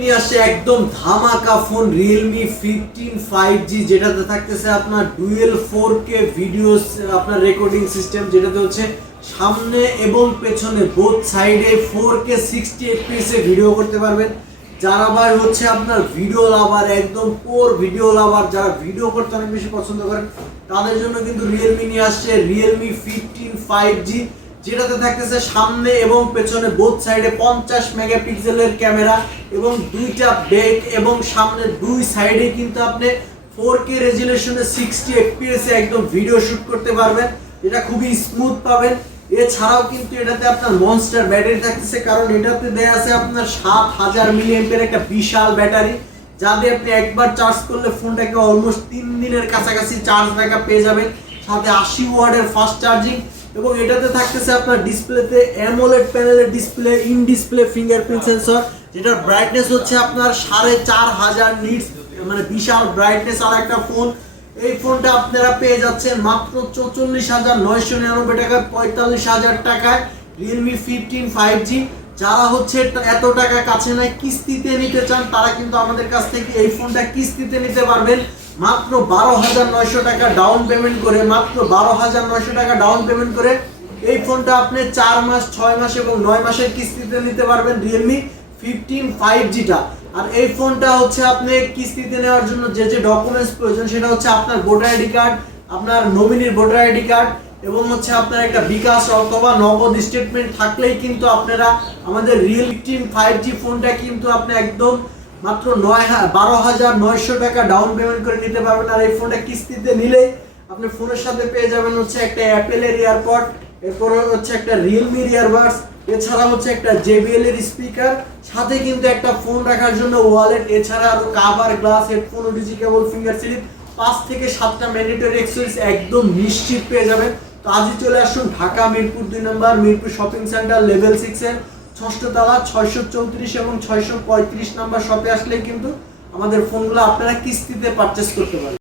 নিয়ে আসছে একদম ধামাকা ফোন Realme 15 5G, যেটাতে থাকতেছে আপনার ডুয়েল 4K ভিডিও আপনার রেকর্ডিং সিস্টেম, যেটাতে হচ্ছে সামনে এবং পেছনে বোথ সাইডে 4K 60 fps এ ভিডিও করতে পারবেন। যারা ভাই হচ্ছে আপনার ভিডিও লাভার, একদম কোর ভিডিও লাভার, যারা ভিডিও করতে অনেক বেশি পছন্দ করেন, তাদের জন্য কিন্তু Realme নিয়ে আসছে Realme 15 5G, যেটাতে থাকতেছে সামনে এবং পেছনে বোথ সাইডে 50 মেগাপিক্সেলের ক্যামেরা এবং দুইটা ব্যাক এবং সামনে দুই সাইডে কিন্তু আপনি 4K রেজুলেশনে 60 fps এ একদম ভিডিও শুট করতে পারবেন। এটা খুবই স্মুথ পাবেন। এছাড়াও কিন্তু এটাতে আপনার মনস্টার ব্যাটারি থাকতেছে, কারণ এটাতে দেয়া আছে আপনার 7000 মিলিঅ্যাম্পিয়ার একটা বিশাল ব্যাটারি, যা দিয়ে আপনি একবার চার্জ করলে ফোনটাকে অলমোস্ট 3 দিনের কাছাকাছি চার্জ ব্যাকআপ পেয়ে যাবেন, সাথে 80 ওয়াটের ফাস্ট চার্জিং। এবং এটাতে থাকতেছে আপনার ডিসপ্লেতে অ্যামোলেড প্যানেলের display, in display fingerprint sensor, যেটার ব্রাইটনেস হচ্ছে আপনার 4500 নিটস, মানে বিশাল ব্রাইটনেস আর একটা ফোন। এই ফোনটা আপনারা পেয়ে যাচ্ছেন মাত্র 44,999 টাকায়, 45,000 টাকায় Realme 15 5G। যারা হচ্ছে এত টাকা কাছে নাই, কিস্তিতে নিতে চান, তারা কিন্তু আমাদের কাছ থেকে এই ফোনটা কিস্তিতে নিতে পারবেন মাত্র 12,900 টাকা ডাউন পেমেন্ট করে। মাত্র 12,900 টাকা ডাউন পেমেন্ট করে এই ফোনটা আপনি 4 মাস, 6 মাস এবং 9 মাসের কিস্তিতে নিতে পারবেন Realme 15 5Gটা। আর এই ফোনটা হচ্ছে আপনি কিস্তিতে নেওয়ার জন্য যে যে ডকুমেন্টস প্রয়োজন, সেটা হচ্ছে আপনার ভোটার আইডি কার্ড, আপনার নমিনির ভোটার আইডি কার্ড এবং হচ্ছে আপনার একটা বিকাশ অথবা নগদ স্টেটমেন্ট থাকলেই কিন্তু আপনারা আমাদের Realme 15 5G ফোনটা কিন্তু আপনি একদম মাত্র 12,900 টাকা ডাউন পেমেন্ট করে নিতে পারবেন। আর এই ফোনটা কিস্তিতে নিলে আপনি ফোনের সাথে পেয়ে যাবেন হচ্ছে একটা অ্যাপেলের এয়ারপড, এরপর হচ্ছে একটা Realme ইয়ারবাডস, এছাড়া হচ্ছে একটা JBL এর স্পিকার, সাথে কিন্তু একটা ফোন রাখার জন্য ওয়ালেট, এছাড়া আরো cover, glass, headphone, OTG cable, finger slip, 5 থেকে 7টা ম্যান্ডেটরি অ্যাক্সেসরিজ একদম নিশ্চিত পেয়ে যাবেন। তো আজই চলে আসুন ঢাকা মিরপুর 2 নম্বর মিরপুর শপিং সেন্টার লেভেল 6 এর 6ষ্ঠ তলা 634 এবং 635 নাম্বার শপে আসলেই কিন্তু আমাদের ফোনগুলো আপনারা কিস্তিতে পারচেজ করতে পারেন।